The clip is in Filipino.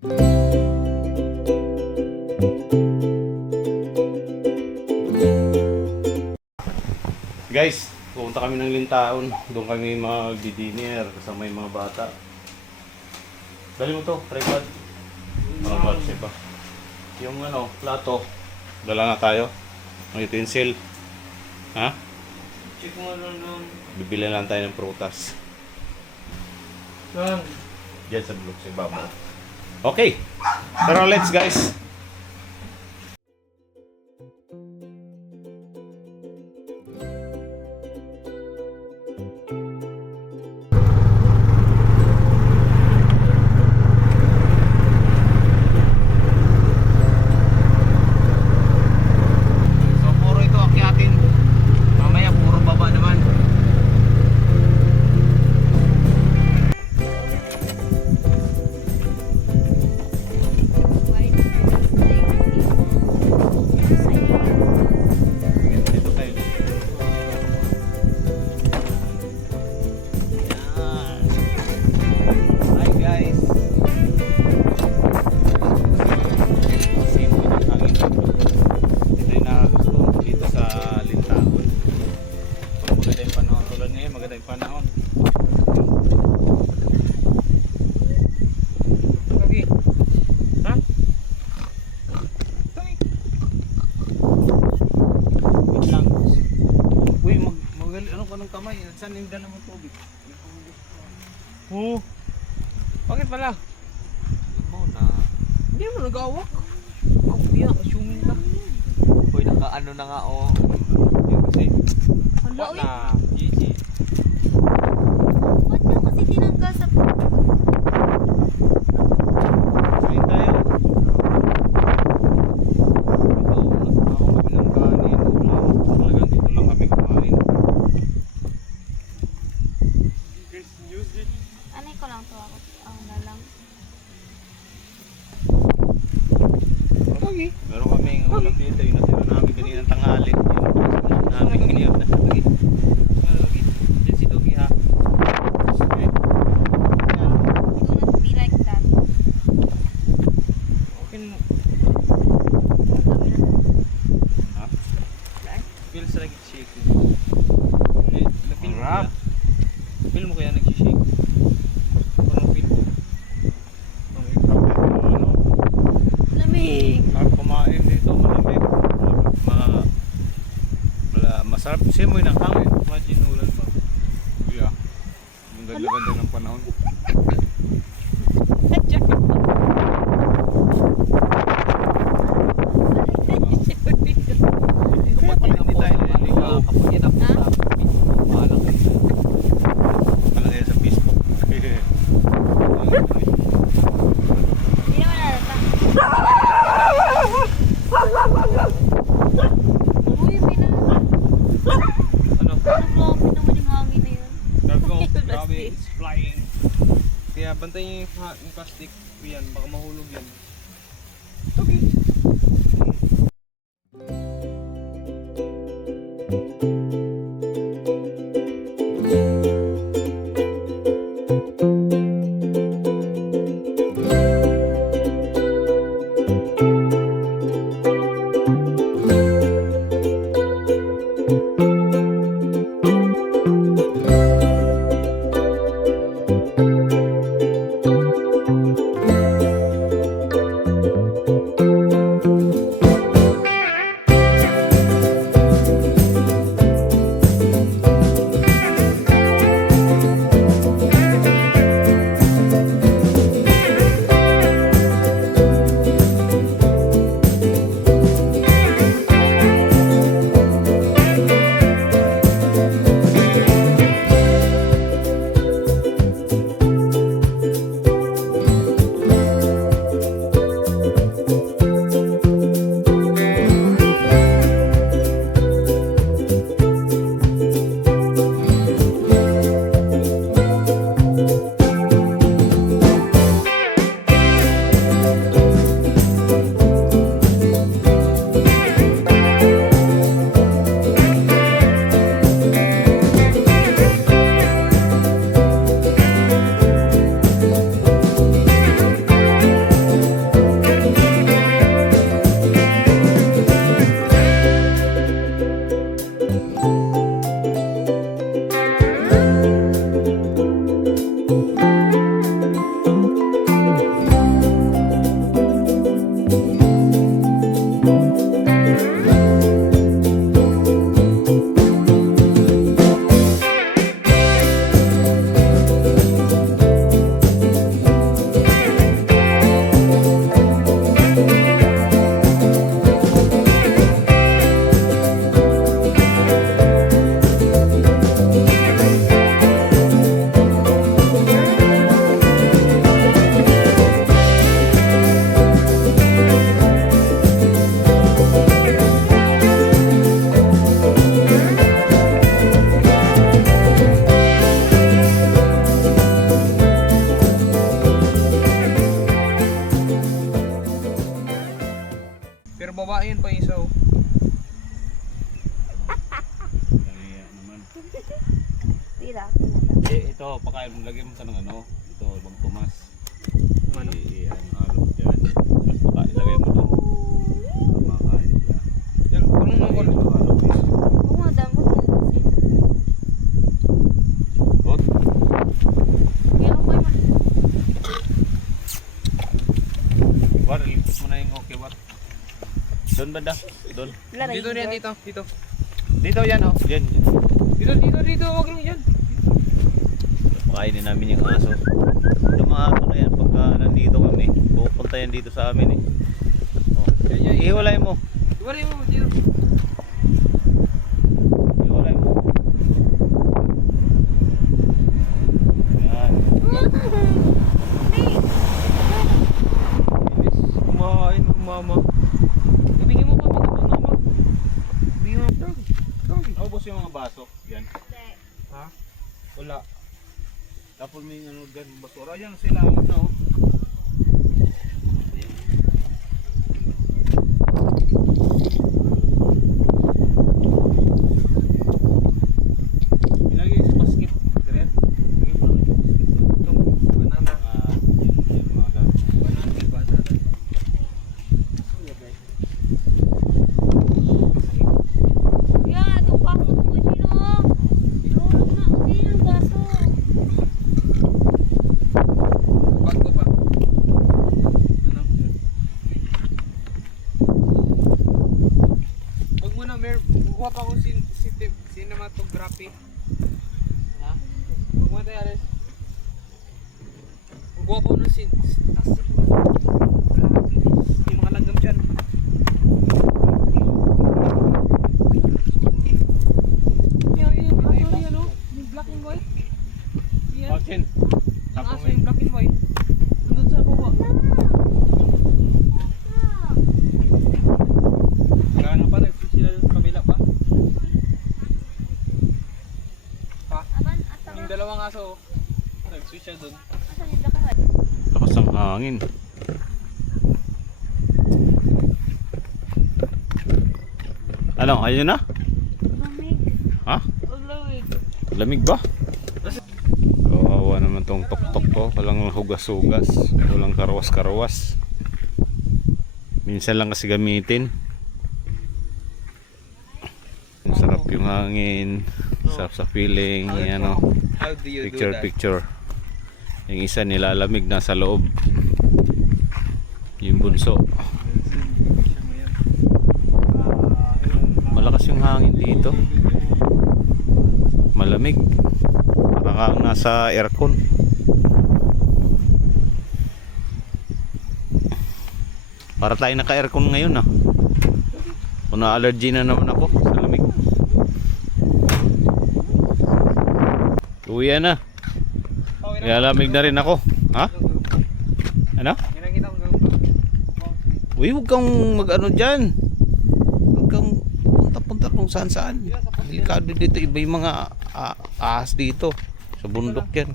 Guys, pupunta kami ng Lintaon. Doon kami mag-dinner kasama yung mga bata. Dali mo to, tripod. Parang bata siya ba? Yung plato. Dala na tayo. Ang utensil. Ha? Check mo nun. Bibili lang tayo ng prutas. Nun. Diyan sa blok si Baba. Okay. Tara, let's guys. Saan yung dala mo tubig? Oo. Bakit pala? Hindi mo nag-awak. Hindi ako, assuming lang. Uy, naka-ano na nga o. Yung kasi, Hala, what uy. na? GG. Ba't na kasi tinanggal sa... Kain tayo. Ito, nakakaw kami ng kanin, ulam. Talagang dito lang kami kumain. Anay ko lang to ako. Ang na lang. Okay. Meron kaming ulam dito. Yung natira namin kanina ng tanghali. Yung namin iniyap na. Okay. Diyan si Dugi ha. Okay. Do not be like that. Okay mo. Ang kami na. Ha? Feels like it's shaking. Na-feel mo Harap. kaya? Feel mo kaya nag-shake? Parang feel mo. Lamig! Sarap kumain dito. Malamig. Masarap simoy ng hangin. Imagine ulan ba? Yeah. Ang ganda-ganda ng panahon. Hindi tayo naliligaw. Kapag yan ako sa palang kayo. Alam yan sa Facebook. Hindi naman nalata. Uy, may na... Ano? Nag-lomi naman yung hangin na yun. Gagawin. Plastic. Grabe, it's flying. Kaya bantayin yung plastic. Yan, baka mahulog yan. Okay. baba, yun pa yung isa oh. Kaya naman. Tira. Ito, pakain mo, lagyan mo sa ng ano. Ito, Bang Tomas. Ano? Alok dyan. Tapos pakain, lagay mo doon. Makain sila. Yan, ano mo ko? Alok eh. Oo nga, damo. Hot. Kaya ako kayo War, ilipos mo na yung okay, War. Doon banda. Doon. Dito yan, dito. Dito. Dito yan, oh. Yan. Dito. Huwag lang yan. Pakainin namin yung aso. Yung mga aso na yan, pagka nandito kami, pupunta yan dito sa amin eh. Oh. Yan. Ihiwalay mo. Iwalay mo, dito. Ihiwalay mo. Yan. Kumain ng mama. Ibigay mo pa, mama. Ibigay mo pa. Naubos yung mga baso. Yan. Ha? Wala. Tapos may ano dyan, basura. Yan sila na oh. Ilagay yung sa basket. Dire. Ilagay mo lang yung basket. Ito, banana. Yung mga gamit. Banana. Yeah, itong baso ko sino. Lulog na. Hindi yung baso. Bag ko pa. Ano? Huwag mo na, kukuha pa akong cinematography. Ha? Huwag mo tayo, Ares. Kukuha pa ako ng cinematography. Yung mga langgam dyan. Yan, oh. Yung black and white. Yan. Pauchin. Ang aso yung black and white. Nandun sa baba. Gano'n pa, nag-switch sila sa kabila pa. Yung dalawang aso, nag-switch siya dun. Lakas ng hangin. Ano, ayun na? Lamig. Ha? Lamig. Lamig ba? Kawawa naman tong tok-tok ko. Walang hugas-hugas. Walang karawas-karawas. Minsan lang kasi gamitin. Ang sarap yung hangin. Sarap sa feeling. Yan o. How do you Picture do that? picture. Yung isa nilalamig na sa loob. Yung bunso. Malakas yung hangin dito. Malamig. Parang kang nasa aircon. Para tayo naka-aircon ngayon ah. Kung na-allergy na naman ako sa lamig. Uwi na. Kaya lamig na rin ako. Ha? Ano? Ginagita ko gawin pa. Uy, huwag kang mag-ano dyan. Huwag kang punta-punta kung saan-saan. Delikado dito. Iba yung mga ahas dito. Sa bundok yan.